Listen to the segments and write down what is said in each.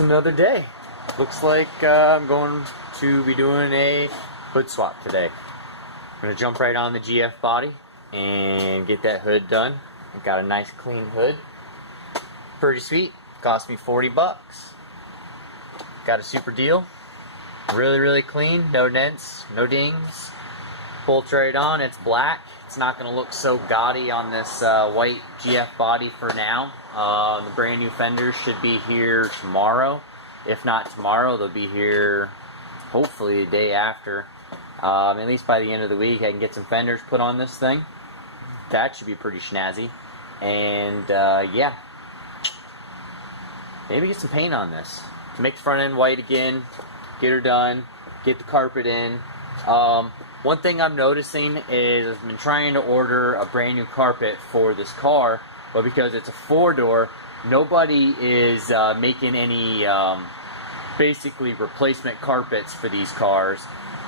It's another day. Looks like I'm going to be doing a hood swap today. I'm going to jump right on the GF body and get that hood done. I got a nice clean hood. Pretty sweet. Cost me 40 bucks. Got a super deal. Really clean. No dents, no dings. Bolts right on. It's black. It's not going to look so gaudy on this white GF body for now. The brand new fenders should be here tomorrow. If not tomorrow, they'll be here hopefully the day after. At least by the end of the week, I can get some fenders put on this thing. That should be pretty snazzy. And yeah, maybe get some paint on this to make the front end white again. Get her done. Get the carpet in. One thing I'm noticing is I've been trying to order a brand new carpet for this car, but because it's a 4-door, nobody is making any basically replacement carpets for these cars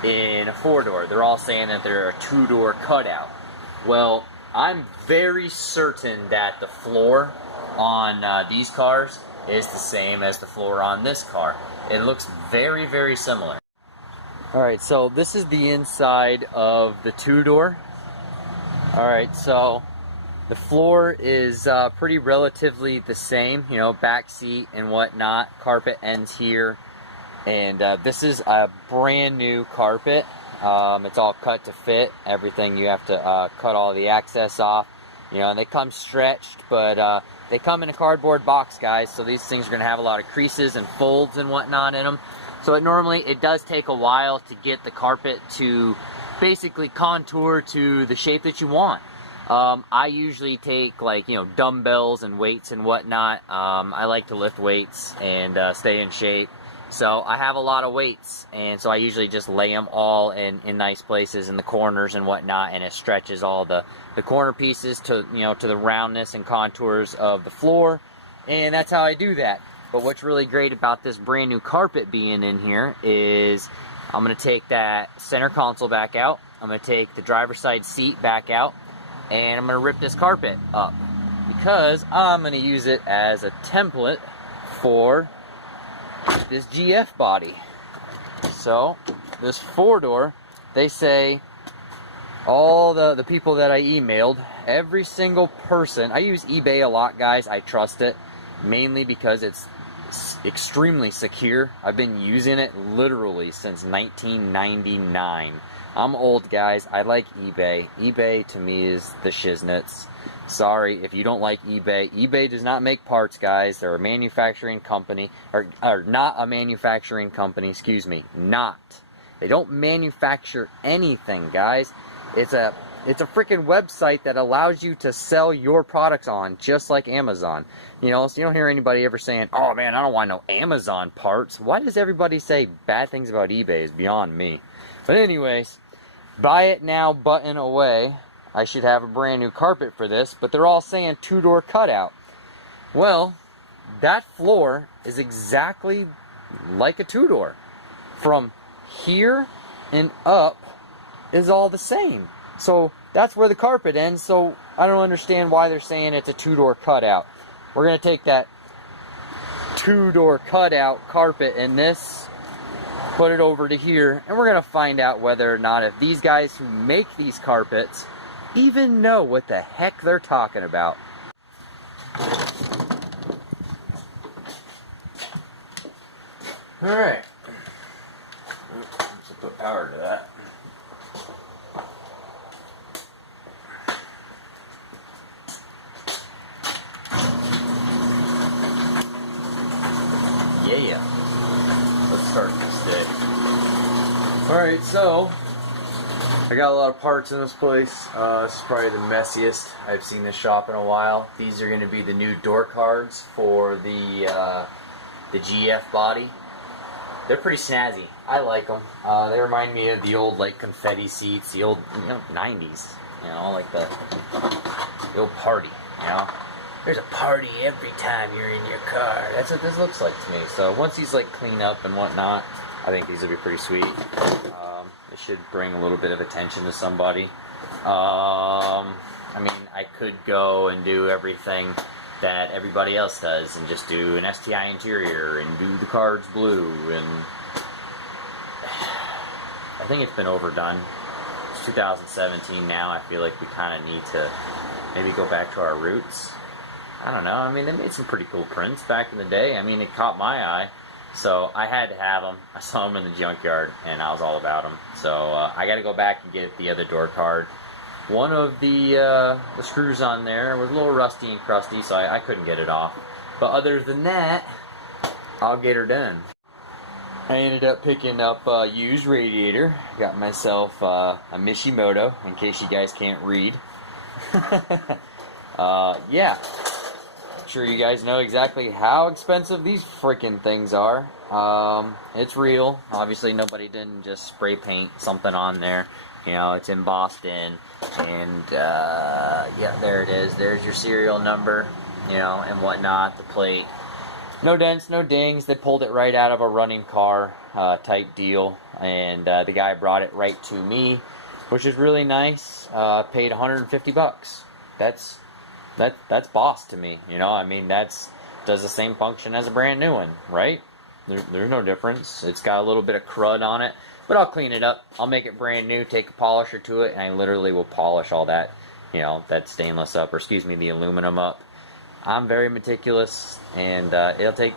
in a 4-door. They're all saying that they're a 2-door cutout. Well, I'm very certain that the floor on these cars is the same as the floor on this car. It looks very similar. Alright, so this is the inside of the 2-door. Alright, so the floor is pretty relatively the same, you know, back seat and whatnot. Carpet ends here. And this is a brand new carpet. It's all cut to fit. Everything, you have to cut all the excess off. You know, and they come stretched, but they come in a cardboard box, guys. So these things are going to have a lot of creases and folds and whatnot in them. So it does take a while to get the carpet to basically contour to the shape that you want. I usually take, like, you know, dumbbells and weights and whatnot. I like to lift weights and stay in shape. So I have a lot of weights, and so I usually just lay them all in nice places in the corners and whatnot, and it stretches all the corner pieces to, you know, to the roundness and contours of the floor, and that's how I do that. But what's really great about this brand new carpet being in here is I'm going to take that center console back out, I'm going to take the driver's side seat back out, and I'm going to rip this carpet up because I'm going to use it as a template for this GF body. So this 4-door, they say, all the people that I emailed, every single person, I use eBay a lot, guys. I trust it mainly because it's extremely secure. I've been using it literally since 1999. I'm old, guys. I like eBay. eBay to me is the shiznits. Sorry if you don't like eBay. eBay does not make parts, guys. They're a manufacturing company, or not a manufacturing company, excuse me. Not. They don't manufacture anything, guys. It's a freaking website that allows you to sell your products on, just like Amazon. You know, so you don't hear anybody ever saying, "Oh man, I don't want no Amazon parts." Why does everybody say bad things about eBay? Is beyond me. But anyways, buy it now button away. I should have a brand new carpet for this, but they're all saying 2-door cutout. Well, that floor is exactly like a 2-door. From here and up is all the same. So that's where the carpet ends, so I don't understand why they're saying it's a 2-door cutout. We're going to take that 2-door cutout carpet in this, put it over to here, and we're going to find out whether or not if these guys who make these carpets even know what the heck they're talking about. Alright. Let's put power to that. Yeah. Let's start this day. Alright, so I got a lot of parts in this place. This is probably the messiest I've seen this shop in a while. These are going to be the new door cards for the GF body. They're pretty snazzy. I like them. They remind me of the old, like, confetti seats, the old, you know, 90s. You know, like the old party. You know, there's a party every time you're in your car. That's what this looks like to me. So once these, like, clean up and whatnot, I think these will be pretty sweet. It should bring a little bit of attention to somebody. I mean, I could go and do everything that everybody else does and just do an STI interior and do the cards blue, and I think it's been overdone. It's 2017 now. I feel like we kind of need to maybe go back to our roots. I don't know. I mean, they made some pretty cool prints back in the day. I mean, it caught my eye, so I had to have them. I saw them in the junkyard, and I was all about them. So I got to go back and get the other door card. One of the screws on there was a little rusty and crusty, so I couldn't get it off. But other than that, I'll get her done. I ended up picking up a used radiator. Got myself a Mishimoto, in case you guys can't read. Yeah. I'm sure you guys know exactly how expensive these freaking things are. It's real. Obviously, nobody didn't just spray paint something on there. You know, it's embossed in. And, yeah, there it is. There's your serial number, you know, and whatnot, the plate. No dents, no dings. They pulled it right out of a running car type deal, and the guy brought it right to me, which is really nice. Paid 150 bucks. That's boss to me, you know. I mean, does the same function as a brand new one, right? There's no difference. It's got a little bit of crud on it, but I'll clean it up. I'll make it brand new, take a polisher to it, and I literally will polish all that, you know, that stainless up, or excuse me, the aluminum up. I'm very meticulous, and it'll take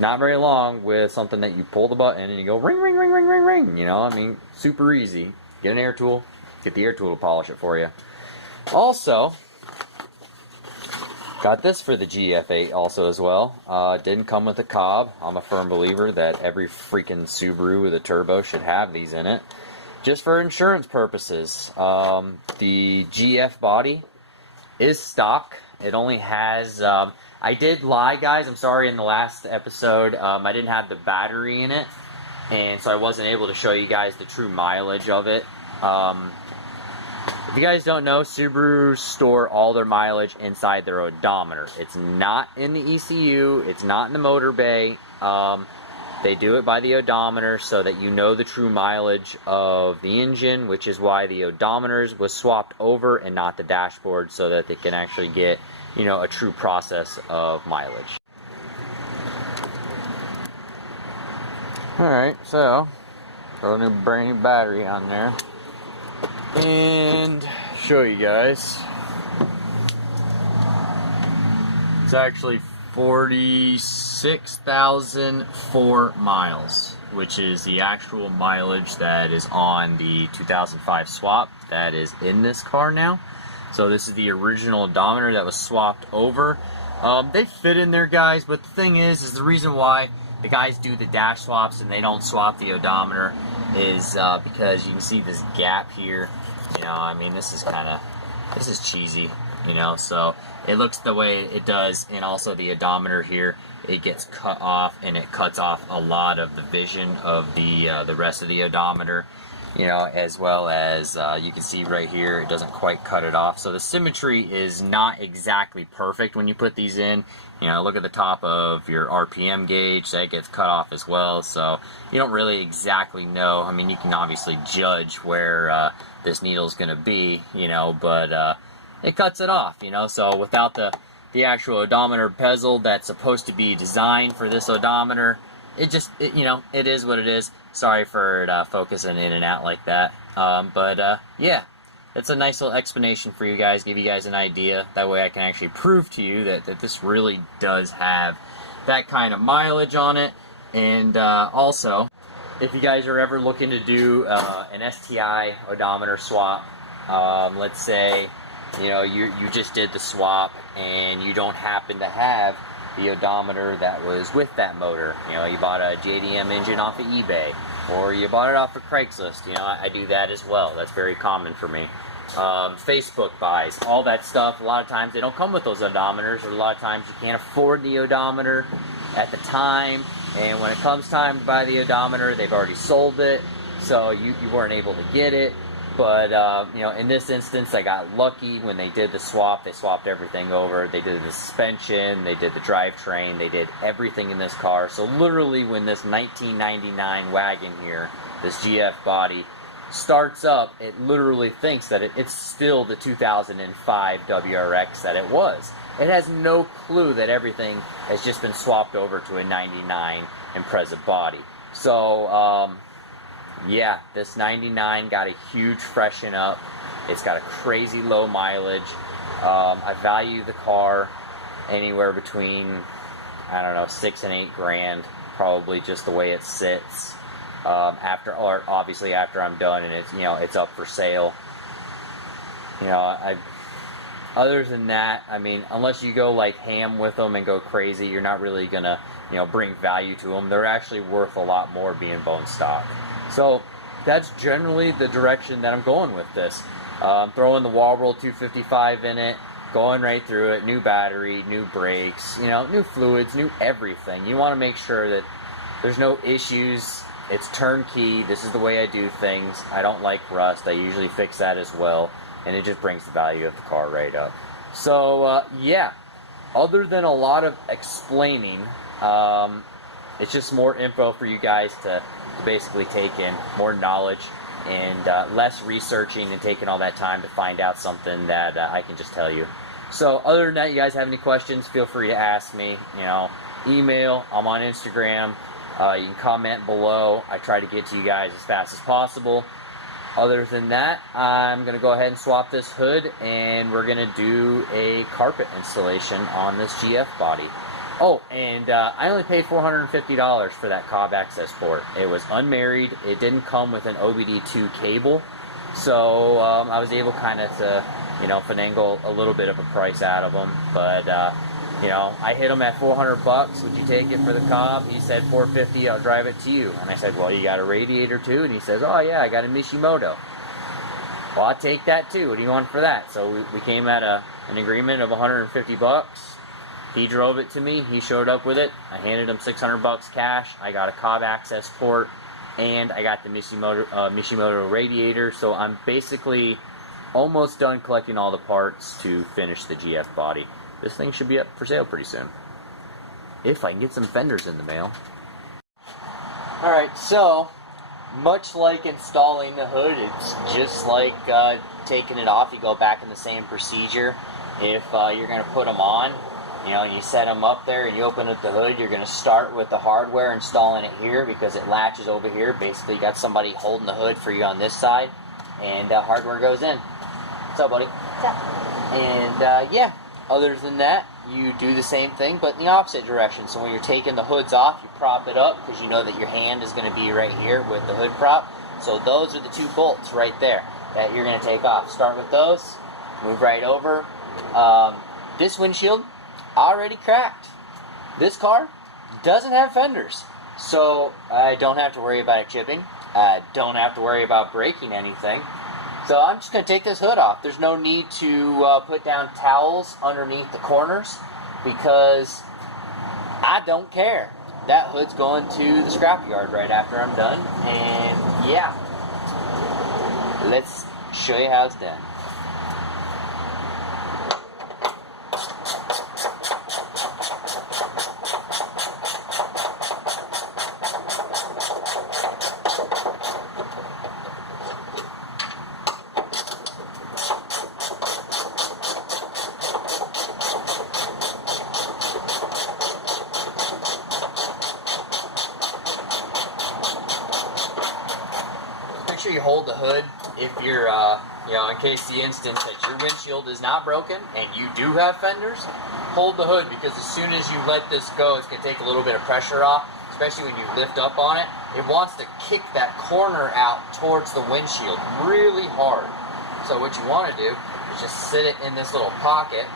not very long with something that you pull the button and you go ring, ring, ring, ring, ring, ring. You know, I mean, super easy. Get an air tool, get the air tool to polish it for you. Also, got this for the Gf8 also as well. Didn't come with a cob. I'm a firm believer that every freaking Subaru with a turbo should have these in it, just for insurance purposes. The GF body is stock. It only has, I did lie, guys, I'm sorry, in the last episode, I didn't have the battery in it, and so I wasn't able to show you guys the true mileage of it. If you guys don't know, Subaru store all their mileage inside their odometer. It's not in the ECU, it's not in the motor bay. They do it by the odometer so that you know the true mileage of the engine, which is why the odometers was swapped over and not the dashboard, so that they can actually get, you know, a true process of mileage. Alright, so throw a brand new battery on there and show you guys. It's actually 46,004 miles, which is the actual mileage that is on the 2005 swap that is in this car now. So this is the original odometer that was swapped over. They fit in there, guys, but the thing is the reason why the guys do the dash swaps and they don't swap the odometer is because you can see this gap here. You know, I mean, this is cheesy, you know, so it looks the way it does. And also the odometer here, it gets cut off, and it cuts off a lot of the vision of the rest of the odometer, you know, as well as you can see right here, it doesn't quite cut it off. So the symmetry is not exactly perfect when you put these in. You know, look at the top of your RPM gauge, that gets cut off as well, so you don't really exactly know. I mean, you can obviously judge where this needle's going to be, you know, but it cuts it off, you know. So without the actual odometer bezel that's supposed to be designed for this odometer, it you know, it is what it is. Sorry for it focusing in and out like that, yeah, it's a nice little explanation for you guys, give you guys an idea. That way I can actually prove to you that this really does have that kind of mileage on it. And also, if you guys are ever looking to do an STI odometer swap, let's say, you know, you just did the swap and you don't happen to have the odometer that was with that motor. You know, you bought a JDM engine off of eBay, or you bought it off of Craigslist. You know, I do that as well. That's very common for me. Facebook buys, all that stuff. A lot of times they don't come with those odometers, or a lot of times you can't afford the odometer at the time, and when it comes time to buy the odometer, they've already sold it, so you weren't able to get it. But, you know, in this instance, I got lucky when they did the swap. They swapped everything over. They did the suspension, they did the drivetrain, they did everything in this car. So literally when this 1999 wagon here, this GF body, starts up, it literally thinks that it's still the 2005 WRX that it was. It has no clue that everything has just been swapped over to a 99 Impreza body. So, yeah, this 99 got a huge freshen up. It's got a crazy low mileage. I value the car anywhere between, I don't know, 6 and 8 grand, probably just the way it sits. Obviously after I'm done and it's, it's up for sale. Other than that, I mean, unless you go like ham with them and go crazy, you're not really gonna, bring value to them. They're actually worth a lot more being bone stock. So that's generally the direction that I'm going with this. Throwing the Wallroll 255 in it, going right through it, new battery, new brakes, new fluids, new everything. You want to make sure that there's no issues. It's turnkey. This is the way I do things. I don't like rust. I usually fix that as well, and it just brings the value of the car right up. So yeah, other than a lot of explaining, it's just more info for you guys to basically take in, more knowledge, and less researching and taking all that time to find out something that I can just tell you. So other than that, you guys have any questions, feel free to ask me. Email, I'm on Instagram. You can comment below. I try to get to you guys as fast as possible. Other than that, I'm going to go ahead and swap this hood, and we're going to do a carpet installation on this GF body. Oh, and I only paid $450 for that Cobb access port. It was unmarried. It didn't come with an OBD2 cable, so I was able kind of to, finagle a little bit of a price out of them. But I hit him at 400 bucks. Would you take it for the Cobb? He said 450. I'll drive it to you. And I said, well, you got a radiator too? And he says, oh yeah, I got a Mishimoto. Well, I'll take that too. What do you want for that? So we came at an agreement of 150 bucks. He drove it to me. He showed up with it. I handed him 600 bucks cash. I got a Cobb access port, and I got the Mishimoto radiator. So I'm basically almost done collecting all the parts to finish the GF body. This thing should be up for sale pretty soon, if I can get some fenders in the mail. Alright, so much like installing the hood, it's just like taking it off. You go back in the same procedure. If you're going to put them on, you set them up there and you open up the hood, you're going to start with the hardware, installing it here because it latches over here. Basically, you got somebody holding the hood for you on this side, and hardware goes in. What's up, buddy? What's up? And yeah, other than that, you do the same thing, but in the opposite direction. So when you're taking the hoods off, you prop it up because you know that your hand is going to be right here with the hood prop. So those are the 2 bolts right there that you're going to take off. Start with those, move right over. This windshield already cracked. This car doesn't have fenders, so I don't have to worry about it chipping. I don't have to worry about breaking anything. So I'm just going to take this hood off. There's no need to put down towels underneath the corners because I don't care. That hood's going to the scrapyard right after I'm done. And yeah, let's show you how it's done. Make sure you hold the hood if you're, in case the instance that your windshield is not broken and you do have fenders, hold the hood because as soon as you let this go, it's going to take a little bit of pressure off, especially when you lift up on it. It wants to kick that corner out towards the windshield really hard. So what you want to do is just sit it in this little pocket,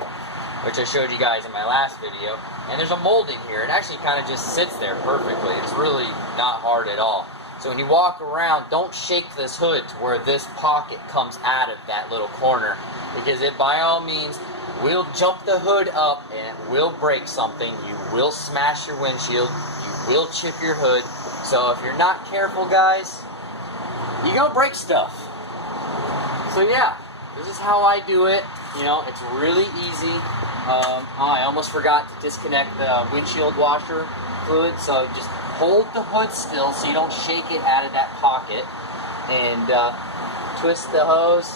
which I showed you guys in my last video, and there's a molding here. It actually kind of just sits there perfectly. It's really not hard at all. So when you walk around, don't shake this hood to where this pocket comes out of that little corner, because it by all means will jump the hood up and it will break something. You will smash your windshield. You will chip your hood. So if you're not careful, guys, you're going to break stuff. So yeah, this is how I do it. It's really easy. I almost forgot to disconnect the windshield washer fluid, so just hold the hood still so you don't shake it out of that pocket. and twist the hose,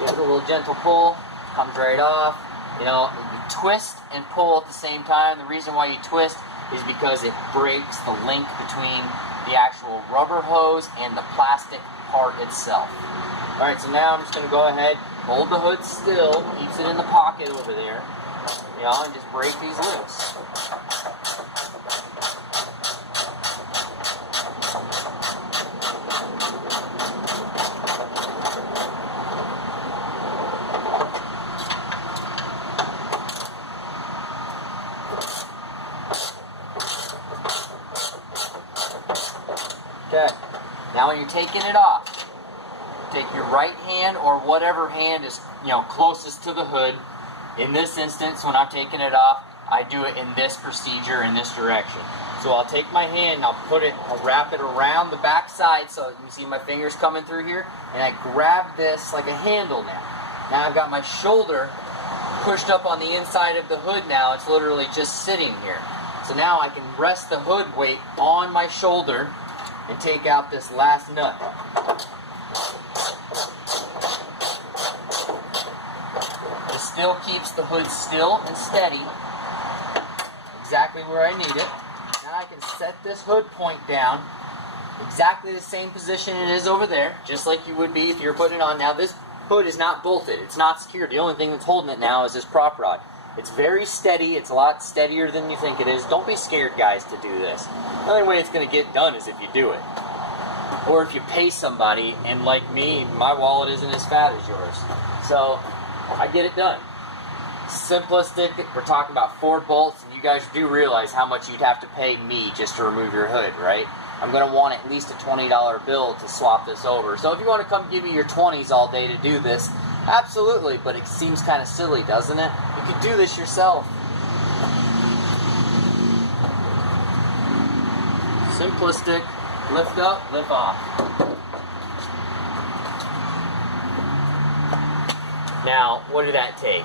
give it a little gentle pull, comes right off. You know, you twist and pull at the same time. The reason why you twist is because it breaks the link between the actual rubber hose and the plastic part itself. Alright, so now I'm just going to go ahead, hold the hood still, keeps it in the pocket over there, you know, and just break these loose. Okay, now when you're taking it off, take your right hand or whatever hand is, you know, closest to the hood. In this instance, when I'm taking it off, I do it in this procedure, in this direction. So I'll take my hand and I'll wrap it around the back side, so you can see my fingers coming through here, and I grab this like a handle now. Now I've got my shoulder pushed up on the inside of the hood now. It's literally just sitting here. So now I can rest the hood weight on my shoulder and take out this last nut. This still keeps the hood still and steady, exactly where I need it. Now I can set this hood point down, exactly the same position it is over there, just like you would be if you're putting it on. Now this hood is not bolted, it's not secured. The only thing that's holding it now is this prop rod. It's very steady, it's a lot steadier than you think it is. Don't be scared, guys, to do this. The only way it's going to get done is if you do it. Or if you pay somebody, and like me, my wallet isn't as fat as yours. So, I get it done. Simplistic, we're talking about 4 bolts, and you guys do realize how much you'd have to pay me just to remove your hood, right? I'm going to want at least a $20 bill to swap this over. So if you want to come give me your 20s all day to do this, absolutely, but it seems kind of silly, doesn't it? You could do this yourself. Simplistic, lift up, lift off. Now, what did that take?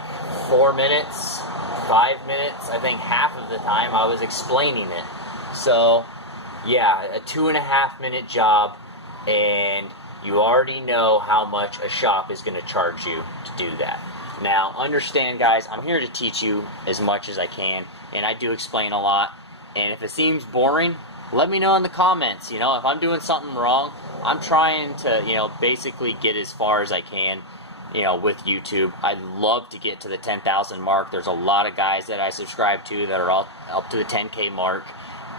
4 minutes? 5 minutes? I think half of the time I was explaining it. So, yeah, a 2.5 minute job, and you already know how much a shop is going to charge you to do that. Now, understand, guys, I'm here to teach you as much as I can, and I do explain a lot. And if it seems boring, let me know in the comments. You know, if I'm doing something wrong, I'm trying to, you know, basically get as far as I can, you know, with YouTube. I'd love to get to the 10,000 mark. There's a lot of guys that I subscribe to that are all up to the 10K mark,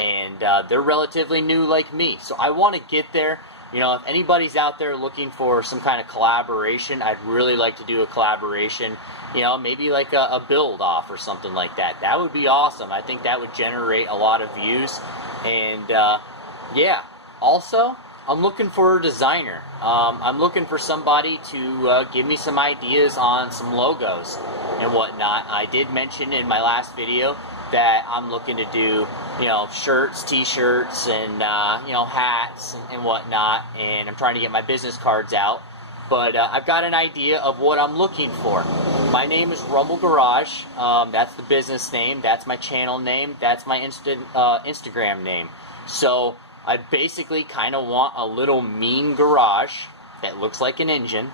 and they're relatively new like me. So I want to get there. You know, if anybody's out there looking for some kind of collaboration, I'd really like to do a collaboration. You know, maybe like a build off or something like that. That would be awesome. I think that would generate a lot of views. And yeah, also, I'm looking for a designer. I'm looking for somebody to give me some ideas on some logos and whatnot. I did mention in my last video that I'm looking to do, you know, shirts, t-shirts, and, you know, hats and whatnot, and I'm trying to get my business cards out. But I've got an idea of what I'm looking for. My name is Rumble Garage. That's the business name. That's my channel name. That's my Instagram name. So I basically kind of want a little mean garage that looks like an engine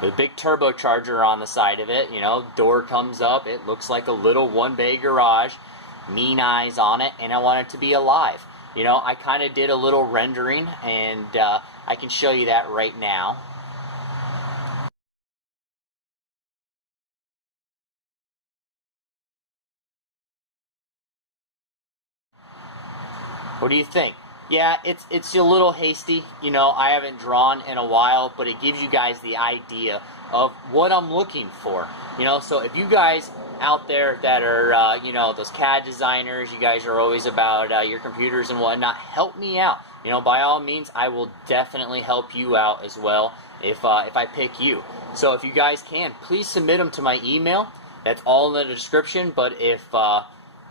with a big turbocharger on the side of it. You know, door comes up. It looks like a little one-bay garage. Mean eyes on it, and I want it to be alive. You know, I kind of did a little rendering, and I can show you that right now. What do you think? Yeah, it's a little hasty. You know, I haven't drawn in a while, but it gives you guys the idea of what I'm looking for. You know, so if you guys out there that are, you know, those CAD designers, you guys are always about your computers and whatnot, help me out. You know, by all means, I will definitely help you out as well if I pick you. So if you guys can, please submit them to my email. That's all in the description, but if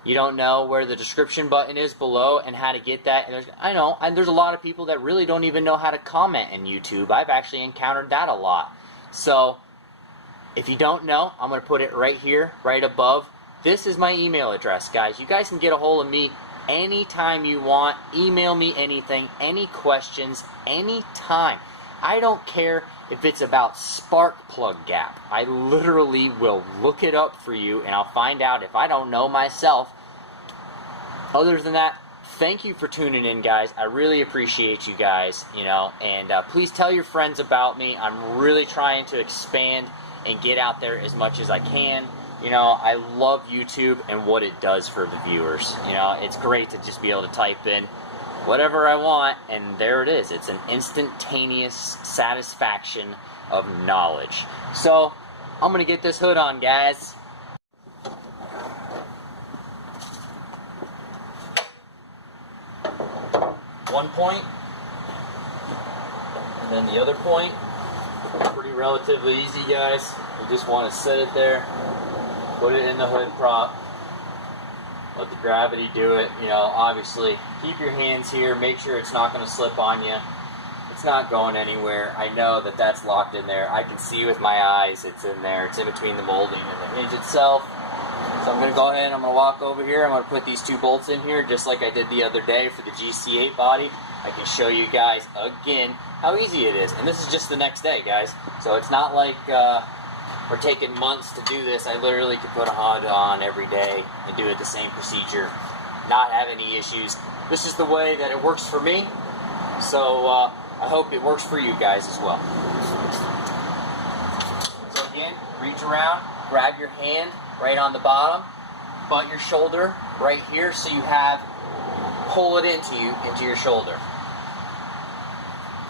you don't know where the description button is below and how to get that, I know, and there's a lot of people that really don't even know how to comment in YouTube. I've actually encountered that a lot. So if you don't know, I'm going to put it right here, right above. This is my email address, guys. You guys can get a hold of me anytime you want. Email me anything, any questions, anytime. I don't care if it's about spark plug gap. I literally will look it up for you and I'll find out if I don't know myself. Other than that, thank you for tuning in, guys. I really appreciate you guys, you know, and please tell your friends about me. I'm really trying to expand and get out there as much as I can. You know, I love YouTube and what it does for the viewers. You know, it's great to just be able to type in whatever I want, and there it is. It's an instantaneous satisfaction of knowledge. So, I'm going to get this hood on, guys. One point, and then the other point. Pretty relatively easy, guys. You just want to set it there, put it in the hood prop, let the gravity do it. You know, obviously, keep your hands here, make sure it's not going to slip on you. It's not going anywhere. I know that that's locked in there. I can see with my eyes it's in there. It's in between the molding and the hinge itself. So I'm going to go ahead and I'm going to walk over here. I'm going to put these two bolts in here just like I did the other day for the GC8 body. I can show you guys again how easy it is. And this is just the next day, guys. So it's not like we're taking months to do this. I literally could put a hood on every day and do it the same procedure, not have any issues. This is the way that it works for me. So I hope it works for you guys as well. So again, reach around, grab your hand right on the bottom, butt your shoulder right here so you have, pull it into your shoulder.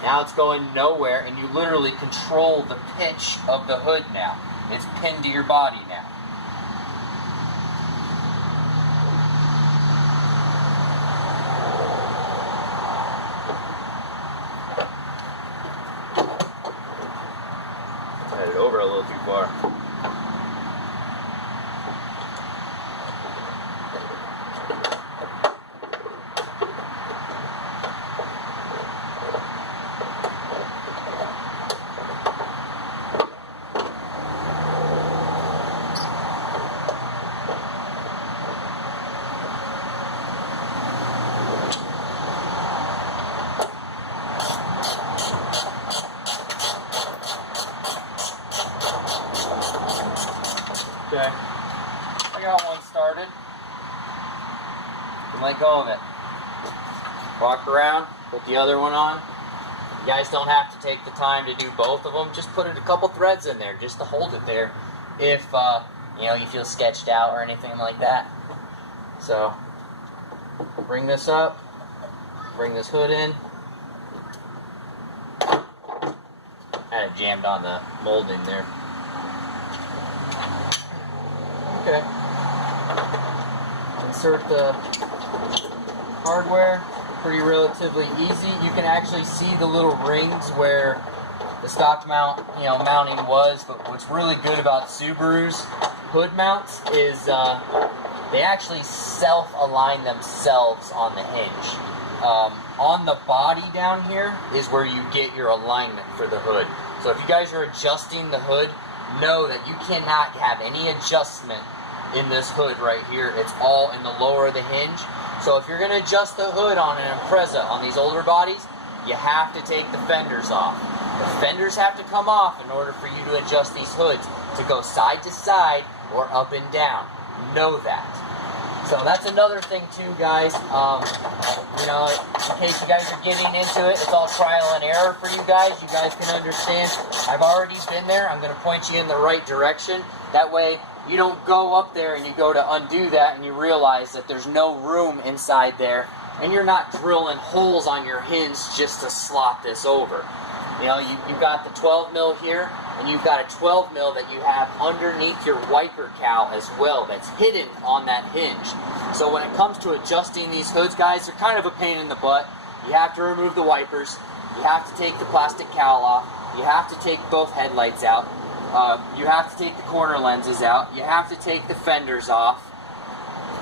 Now it's going nowhere and you literally control the pitch of the hood now. It's pinned to your body now. Headed over a little too far. Okay, I got one started. You can let go of it. Walk around, put the other one on. You guys don't have to take the time to do both of them. Just put a couple threads in there just to hold it there if you know, you feel sketched out or anything like that. So bring this up, bring this hood in. I had it jammed on the molding there. Okay. Insert the hardware. Pretty relatively easy. You can actually see the little rings where the stock mount, you know, mounting was. But what's really good about Subaru's hood mounts is they actually self-align themselves on the hinge. On the body down here is where you get your alignment for the hood. So if you guys are adjusting the hood, know that you cannot have any adjustment in this hood right here. It's all in the lower of the hinge. So if you're going to adjust the hood on an Impreza on these older bodies, you have to take the fenders off. The fenders have to come off in order for you to adjust these hoods to go side to side or up and down. Know that. So that's another thing too, guys. You know, in case you guys are getting into it, it's all trial and error for you guys. You guys can understand. I've already been there. I'm going to point you in the right direction. That way, you don't go up there and you go to undo that and you realize that there's no room inside there and you're not drilling holes on your hinge just to slot this over. You know, you've got the 12 mil here and you've got a 12 mil that you have underneath your wiper cowl as well that's hidden on that hinge. So when it comes to adjusting these hoods, guys, they're kind of a pain in the butt. You have to remove the wipers. You have to take the plastic cowl off. You have to take both headlights out. You have to take the corner lenses out. You have to take the fenders off.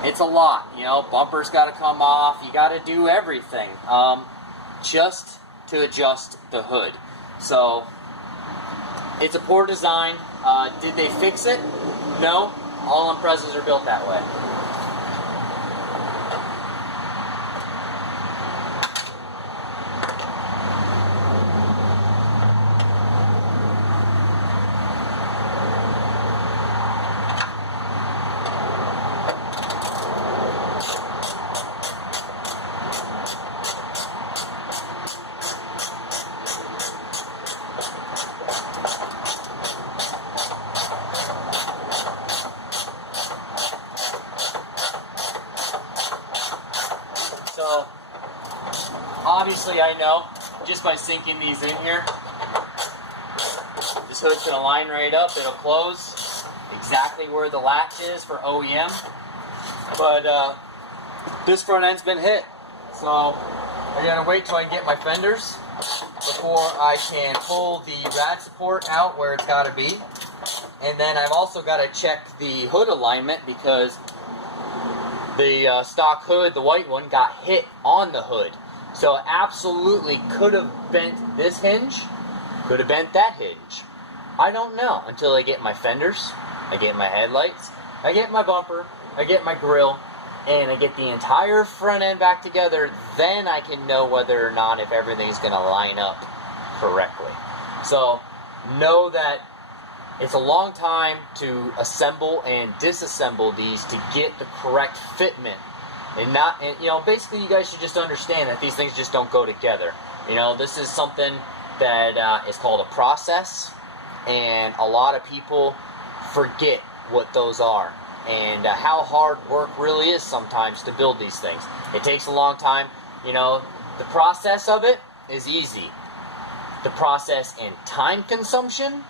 It's a lot, you know. Bumpers got to come off. You got to do everything just to adjust the hood. So it's a poor design. Did they fix it? No. All Imprezas are built that way. obviously I know just by sinking these in here, this hood's going to line right up. It'll close exactly where the latch is for OEM. But this front end's been hit. So I got to wait till I can get my fenders before I can pull the rad support out where it's got to be. And then I've also got to check the hood alignment because the stock hood, the white one, got hit on the hood. So it absolutely could have bent this hinge, could have bent that hinge. I don't know until I get my fenders, I get my headlights, I get my bumper, I get my grill, and I get the entire front end back together. Then I can know whether or not if everything's going to line up correctly. So know that it's a long time to assemble and disassemble these to get the correct fitment. And you know, basically you guys should just understand that these things just don't go together. You know, this is something that is called a process, and a lot of people forget what those are and how hard work really is sometimes to build these things. It takes a long time. You know, the process of it is easy. The process and time consumption,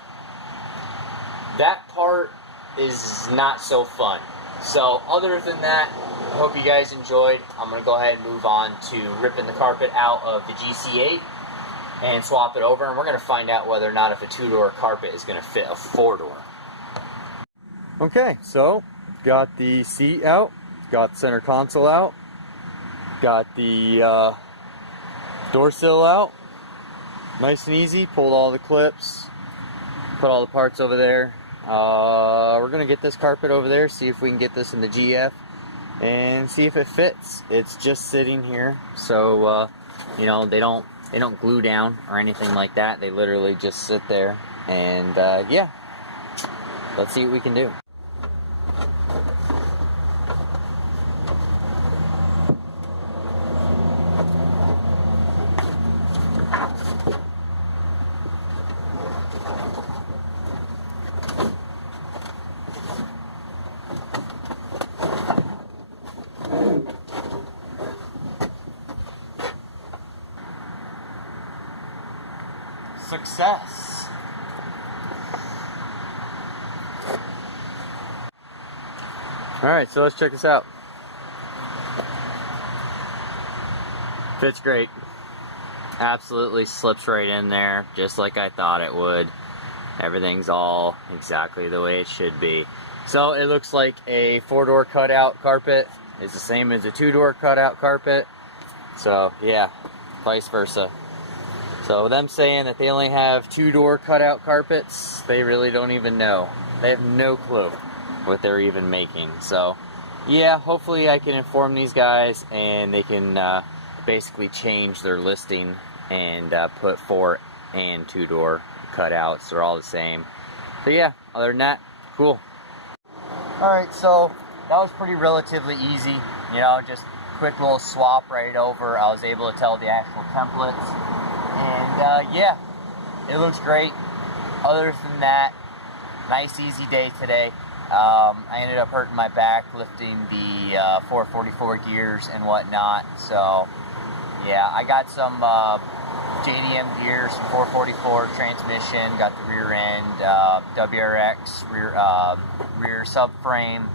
that part is not so fun. So other than that, I hope you guys enjoyed. I'm going to go ahead and move on to ripping the carpet out of the GC8 and swap it over, and we're going to find out whether or not if a 2-door carpet is going to fit a 4-door. Okay, so got the seat out, got the center console out, got the door sill out. Nice and easy, pulled all the clips, put all the parts over there. We're going to get this carpet over there, see if we can get this in the GF, and see if it fits. It's just sitting here, so you know, they don't glue down or anything like that. They literally just sit there, and yeah, let's see what we can do. Success. Alright, so let's check this out. Fits great. Absolutely slips right in there, just like I thought it would. Everything's all exactly the way it should be. So it looks like a 4-door cutout carpet is the same as a 2-door cutout carpet. So yeah, vice versa. So them saying that they only have 2-door cutout carpets, they really don't even know. They have no clue what they're even making. So yeah, hopefully I can inform these guys and they can basically change their listing and put 4 and 2-door cutouts. They're all the same. So yeah, other than that, cool. Alright, so that was pretty relatively easy. You know, just quick little swap right over. I was able to tell the actual templates. And yeah, it looks great. Other than that, nice easy day today. I ended up hurting my back lifting the 444 gears and whatnot. So yeah, I got some JDM gears, some 444 transmission, got the rear end, WRX rear subframe.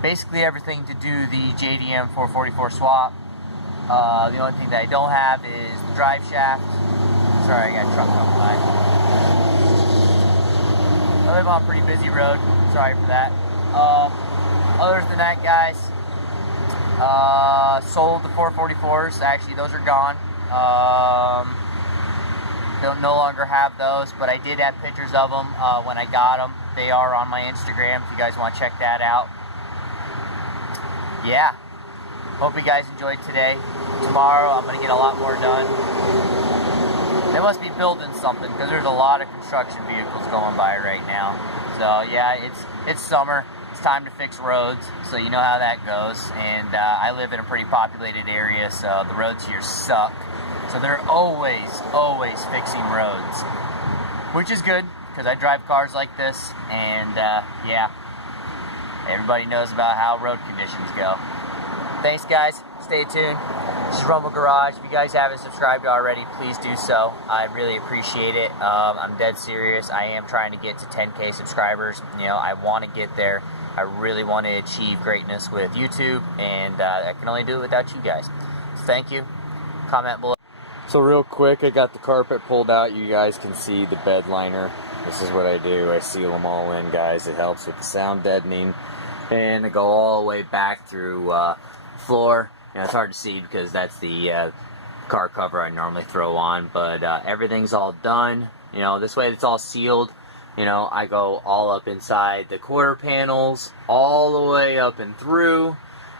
Basically everything to do the JDM 444 swap. The only thing that I don't have is the drive shaft. Sorry, I got a truck coming by. I live on a pretty busy road. Sorry for that. Other than that, guys, sold the 444s. Actually, those are gone. Don't no longer have those, but I did have pictures of them when I got them. They are on my Instagram if you guys want to check that out. Yeah. Hope you guys enjoyed today. Tomorrow I'm going to get a lot more done. They must be building something because there's a lot of construction vehicles going by right now. So yeah, it's summer. It's time to fix roads. So you know how that goes. And I live in a pretty populated area, so the roads here suck. So they're always fixing roads, which is good because I drive cars like this. And yeah, everybody knows about how road conditions go. Thanks, guys. Stay tuned. This is Rumble Garage. If you guys haven't subscribed already, please do so. I really appreciate it. I'm dead serious. I am trying to get to 10K subscribers. You know, I want to get there. I really want to achieve greatness with YouTube, and I can only do it without you guys. So thank you. Comment below. So real quick, I got the carpet pulled out. You guys can see the bed liner. This is what I do. I seal them all in, guys. It helps with the sound deadening. And I go all the way back through floor. You know, it's hard to see because that's the car cover I normally throw on, but everything's all done. You know, this way it's all sealed. You know, I go all up inside the quarter panels, all the way up and through.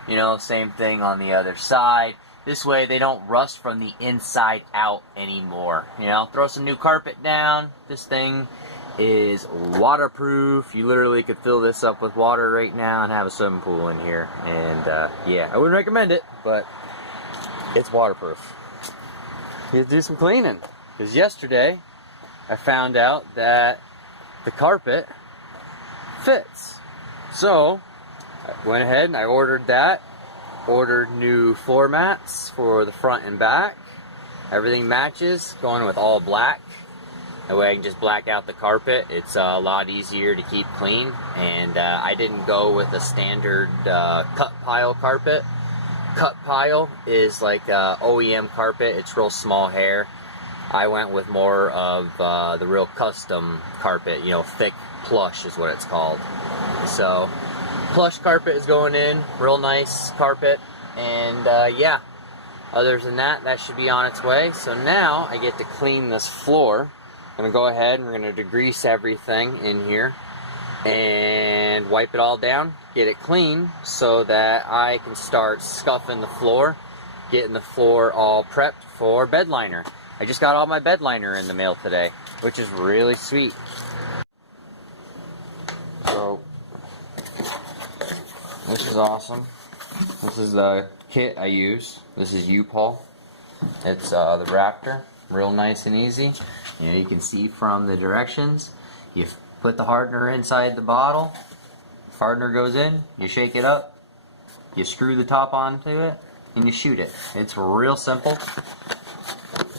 You know, same thing on the other side. This way they don't rust from the inside out anymore. You know, throw some new carpet down. This thing is waterproof. You literally could fill this up with water right now and have a swimming pool in here. And yeah, I wouldn't recommend it, but it's waterproof. You have to do some cleaning, because yesterday I found out that the carpet fits. So I went ahead and I ordered that. Ordered new floor mats for the front and back. Everything matches, going with all black. That way I can just black out the carpet. It's a lot easier to keep clean. And I didn't go with a standard cut pile carpet. Cut pile is like OEM carpet. It's real small hair. I went with more of the real custom carpet, you know, thick plush is what it's called. So plush carpet is going in, real nice carpet, and yeah, other than that, that should be on its way. So now I get to clean this floor. I'm going to go ahead and we're going to degrease everything in here and wipe it all down, get it clean so that I can start scuffing the floor, getting the floor all prepped for bed liner. I just got all my bed liner in the mail today, which is really sweet. So this is awesome. This is the kit I use. This is U-Paul. It's the Raptor. Real nice and easy. You know, you can see from the directions. You put the hardener inside the bottle. Hardener goes in. You shake it up. You screw the top onto it, and you shoot it. It's real simple.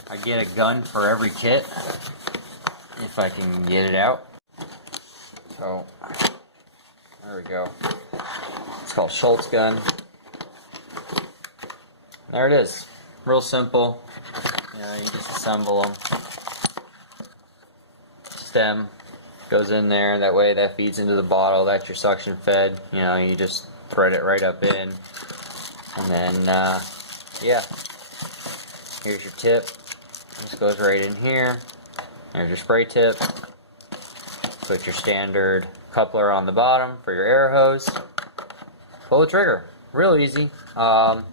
I get a gun for every kit, if I can get it out. So, there we go. It's called Schultz gun. There it is. Real simple. You know, you just assemble them. Stem goes in there. That way that feeds into the bottle. That's your suction fed. You know, you just thread it right up in. And then, yeah. Here's your tip. This goes right in here. There's your spray tip. Put your standard coupler on the bottom for your air hose. Pull the trigger. Real easy. I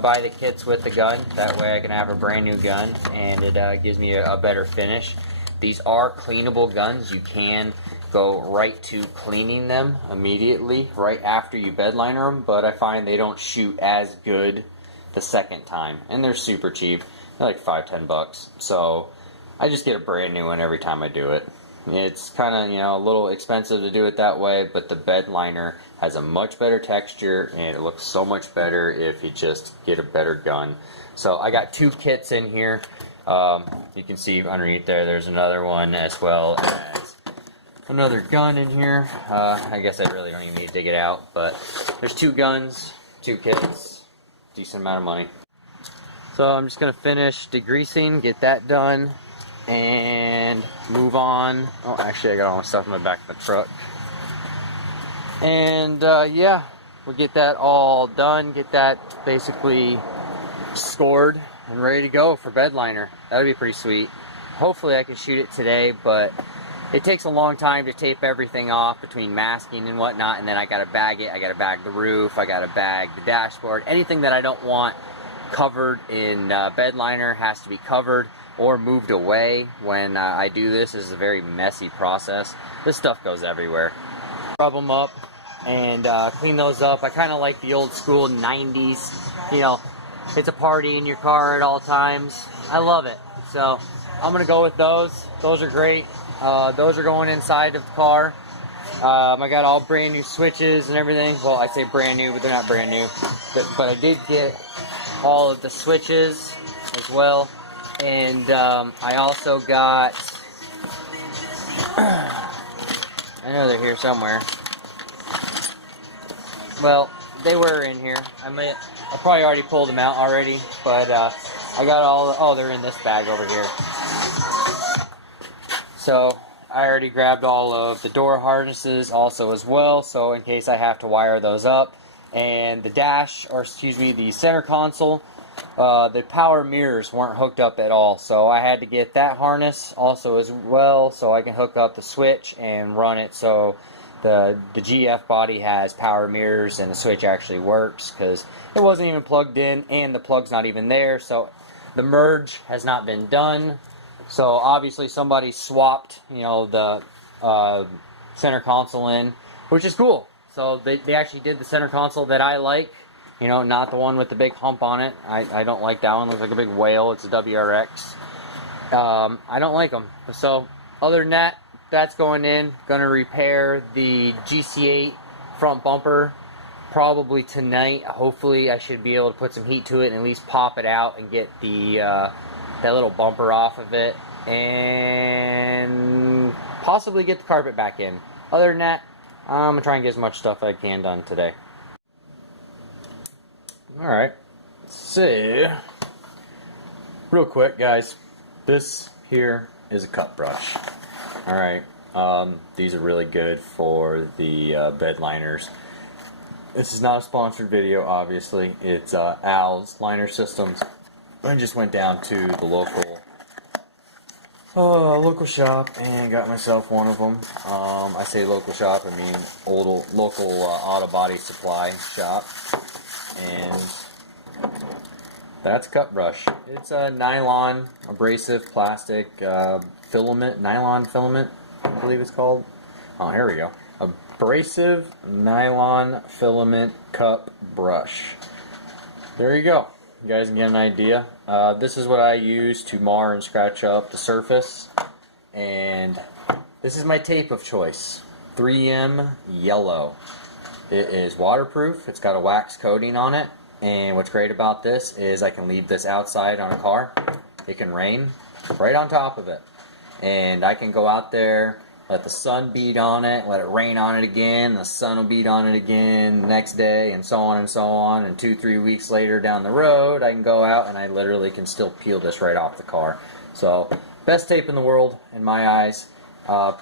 buy the kits with the gun. That way I can have a brand new gun and it gives me a better finish. These are cleanable guns. You can go right to cleaning them immediately right after you bed liner them, but I find they don't shoot as good the second time. And they're super cheap. They're like $5-10 bucks. So I just get a brand new one every time I do it. It's kind of, you know, a little expensive to do it that way, but the bed liner has a much better texture and it looks so much better if you just get a better gun. So I got two kits in here. You can see underneath there, there's another one as well as another gun in here. I guess I really don't even need to dig it out, but there's two guns, two kits, decent amount of money. So I'm just going to finish degreasing, get that done, and move on. Oh, actually I got all my stuff in my back of the truck. And yeah, we'll get that all done, get that basically scored and ready to go for bed liner. That'll be pretty sweet. Hopefully I can shoot it today, but it takes a long time to tape everything off between masking and whatnot, and then I gotta bag it, I gotta bag the roof, I gotta bag the dashboard. Anything that I don't want covered in bed liner has to be covered or moved away when I do this. This is a very messy process. This stuff goes everywhere. Rub them up and clean those up. I kind of like the old school 90s, you know, it's a party in your car at all times. I love it. So I'm gonna go with those. Those are great. Those are going inside of the car. I got all brand new switches and everything. Well, I say brand new, but they're not brand new. But I did get all of the switches as well. And I also got, I know they're here somewhere. Well, they were in here. I probably already pulled them out already, but I got all, oh, they're in this bag over here. So I already grabbed all of the door harnesses also as well, so in case I have to wire those up. And the dash, or excuse me, the center console, the power mirrors weren't hooked up at all, so I had to get that harness also as well so I can hook up the switch and run it so the GF body has power mirrors and the switch actually works, because it wasn't even plugged in and the plug's not even there, so the merge has not been done. So obviously somebody swapped, you know, the center console in, which is cool. So they actually did the center console that I like, you know, not the one with the big hump on it. I don't like that one. It looks like a big whale. It's a WRX. I don't like them. So other than that, that's going in. Gonna repair the Gf8 front bumper probably tonight. Hopefully I should be able to put some heat to it and at least pop it out and get the that little bumper off of it, and possibly get the carpet back in. Other than that, I'm gonna try and get as much stuff I can done today. Alright, so real quick guys, this here is a cut brush. Alright, these are really good for the bed liners. This is not a sponsored video, obviously. It's Al's Liner Systems. I just went down to the local shop and got myself one of them. I say local shop, I mean local auto body supply shop. And that's cut brush. It's a nylon abrasive plastic filament, nylon filament, I believe it's called. Oh, here we go. Abrasive nylon filament cup brush. There you go. You guys can get an idea. This is what I use to mar and scratch up the surface. And this is my tape of choice. 3M Yellow. It is waterproof. It's got a wax coating on it. And what's great about this is I can leave this outside on a car. It can rain right on top of it. And I can go out there, let the sun beat on it, let it rain on it again, the sun will beat on it again the next day, and so on and so on. And 2-3 weeks later down the road, I can go out and I literally can still peel this right off the car. So, best tape in the world in my eyes.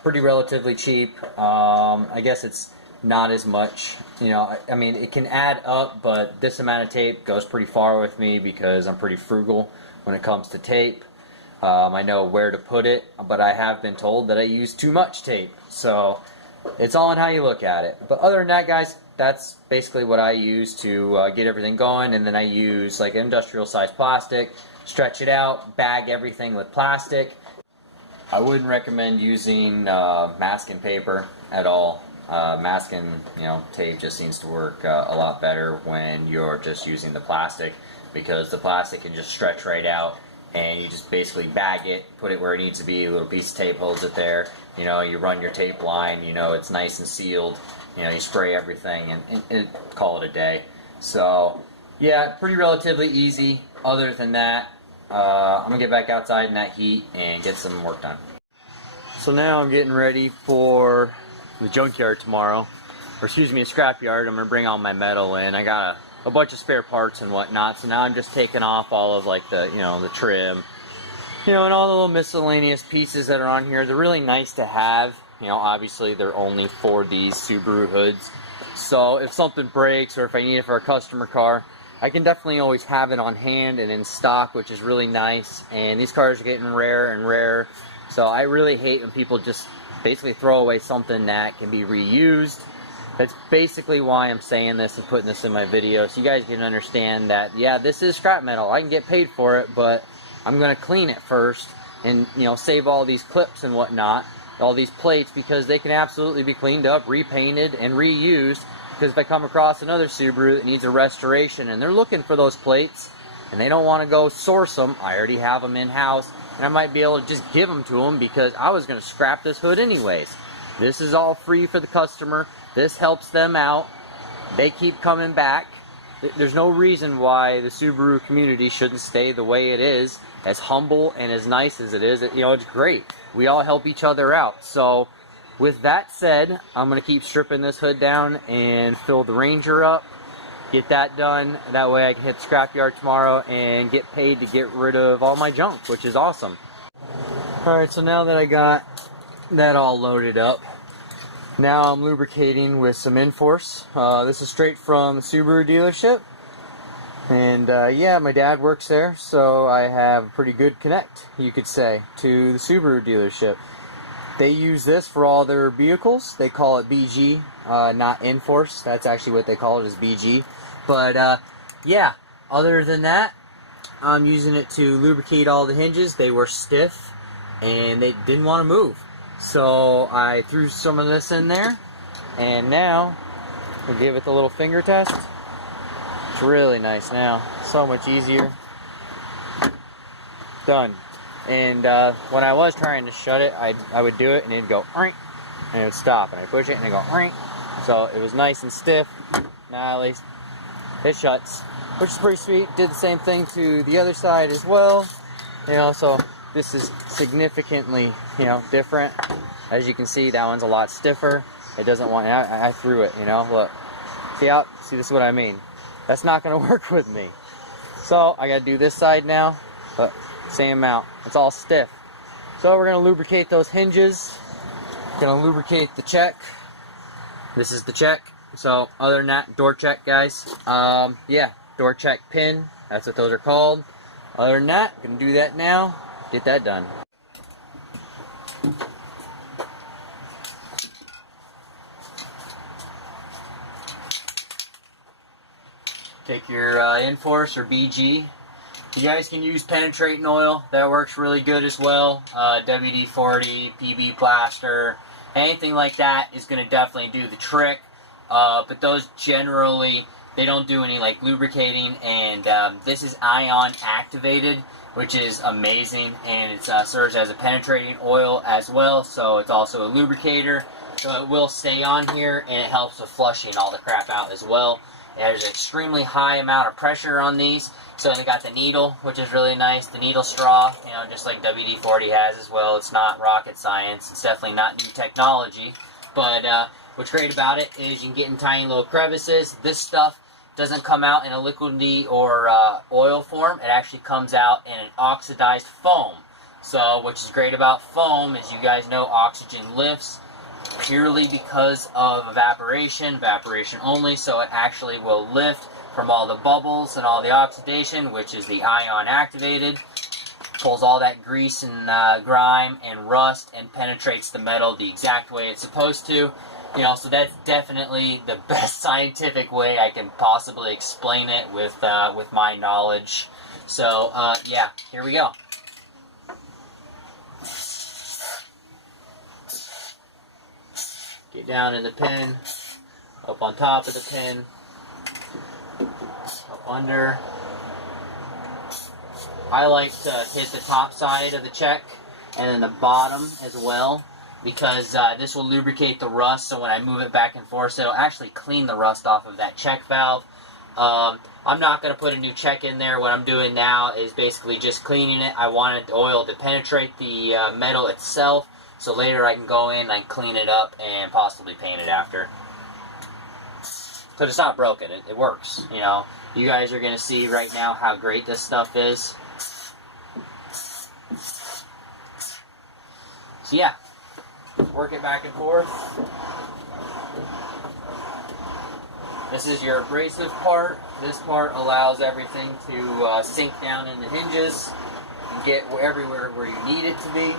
Pretty relatively cheap. I guess it's not as much, you know, I mean, it can add up, but this amount of tape goes pretty far with me because I'm pretty frugal when it comes to tape. I know where to put it, but I have been told that I use too much tape. So it's all on how you look at it. But other than that, guys, that's basically what I use to get everything going. And then I use like industrial size plastic, stretch it out, bag everything with plastic. I wouldn't recommend using masking paper at all. Masking, you know, tape just seems to work a lot better when you're just using the plastic, because the plastic can just stretch right out. And you just basically bag it, put it where it needs to be, a little piece of tape holds it there, you know, you run your tape line, you know, it's nice and sealed, you know, you spray everything and call it a day. So, yeah, pretty relatively easy. Other than that, I'm going to get back outside in that heat and get some work done. So now I'm getting ready for the junkyard tomorrow, or excuse me, a scrapyard. I'm going to bring all my metal in. I got a bunch of spare parts and whatnot, so now I'm just taking off all of like the, you know, the trim, you know, and all the little miscellaneous pieces that are on here. They're really nice to have, you know, obviously they're only for these Subaru hoods, so if something breaks or if I need it for a customer car, I can definitely always have it on hand and in stock, which is really nice. And these cars are getting rarer and rarer, so I really hate when people just basically throw away something that can be reused. That's basically why I'm saying this and putting this in my video, so you guys can understand that, yeah, this is scrap metal. I can get paid for it, but I'm going to clean it first and, you know, save all these clips and whatnot, all these plates, because they can absolutely be cleaned up, repainted, and reused. Because if I come across another Subaru that needs a restoration and they're looking for those plates and they don't want to go source them, I already have them in-house, and I might be able to just give them to them because I was going to scrap this hood anyways. This is all free for the customer. This helps them out. They keep coming back. there's no reason why the Subaru community shouldn't stay the way it is, as humble and as nice as it is. You know, it's great. We all help each other out. So with that said, I'm going to keep stripping this hood down and fill the Ranger up, get that done. That way I can hit the scrapyard tomorrow and get paid to get rid of all my junk, which is awesome. Alright, so now that I got that all loaded up, now I'm lubricating with some Inforce. This is straight from the Subaru dealership. And yeah, my dad works there, so I have a pretty good connect, you could say, to the Subaru dealership. They use this for all their vehicles. They call it BG, not Inforce. That's actually what they call it, is BG. But yeah, other than that, I'm using it to lubricate all the hinges. They were stiff and they didn't want to move. So I threw some of this in there, and now we'll give it the little finger test. It's really nice now. So much easier. Done. And when I was trying to shut it, I would do it and it'd go "Oink," and it would stop, and I push it and it'd go "Oink." So it was nice and stiff. Now at least it shuts, which is pretty sweet. Did the same thing to the other side as well. You know, so this is significantly, you know, different. As you can see, that one's a lot stiffer. It doesn't want, I threw it, you know, look. See out? See, this is what I mean. That's not going to work with me. So I got to do this side now, but same amount. It's all stiff. So we're going to lubricate those hinges. Going to lubricate the check. This is the check. So other than that, door check, guys. Yeah, door check pin. That's what those are called. Other than that, going to do that now. Get that done. Take your Inforce or BG. You guys can use penetrating oil. That works really good as well. WD-40, PB plaster, anything like that is going to definitely do the trick. But those generally, they don't do any like lubricating, and this is ion activated, which is amazing, and it serves as a penetrating oil as well, so it's also a lubricator, so it will stay on here, and it helps with flushing all the crap out as well. There's an extremely high amount of pressure on these, so they got the needle, which is really nice, the needle straw, you know, just like WD-40 has as well. It's not rocket science, it's definitely not new technology, but what's great about it is you can get in tiny little crevices. This stuff doesn't come out in a liquidy or oil form. It actually comes out in an oxidized foam. So what is great about foam is, you guys know, oxygen lifts purely because of evaporation only, so it actually will lift from all the bubbles and all the oxidation, which is the ion activated, pulls all that grease and grime and rust and penetrates the metal the exact way it's supposed to. You know, so that's definitely the best scientific way I can possibly explain it with my knowledge. So yeah, here we go. Get down in the pin, up on top of the pin, up under. I like to hit the top side of the check and then the bottom as well, because this will lubricate the rust, so when I move it back and forth, it'll actually clean the rust off of that check valve. I'm not going to put a new check in there. What I'm doing now is basically just cleaning it. I wanted the oil to penetrate the metal itself, so later I can go in and clean it up and possibly paint it after. But it's not broken. It works. You know, you guys are going to see right now how great this stuff is. So yeah, work it back and forth. This is your abrasive part. This part allows everything to sink down in the hinges and get everywhere where you need it to be.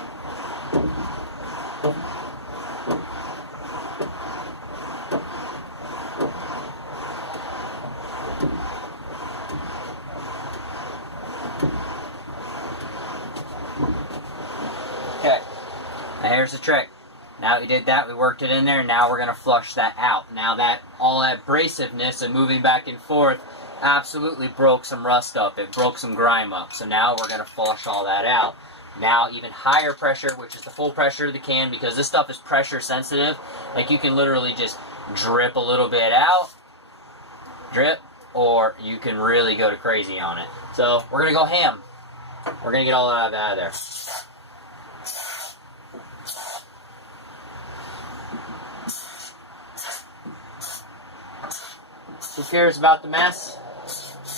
Okay, now here's the trick. Now that we did that, we worked it in there, now we're going to flush that out. Now that all that abrasiveness and moving back and forth absolutely broke some rust up. It broke some grime up. So now we're going to flush all that out. Now even higher pressure, which is the full pressure of the can, because this stuff is pressure sensitive. Like, you can literally just drip a little bit out. Drip. or you can really go to crazy on it. So we're gonna go ham. We're gonna get all that out of there. Who cares about the mess?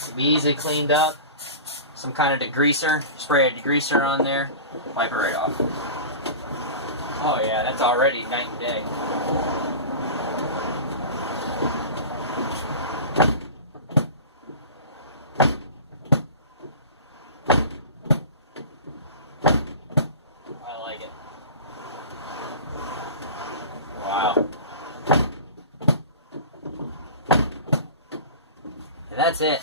It'll be easily cleaned up. Some kind of degreaser, spray a degreaser on there, wipe it right off. Oh yeah, that's already night and day. I like it. Wow. And that's it.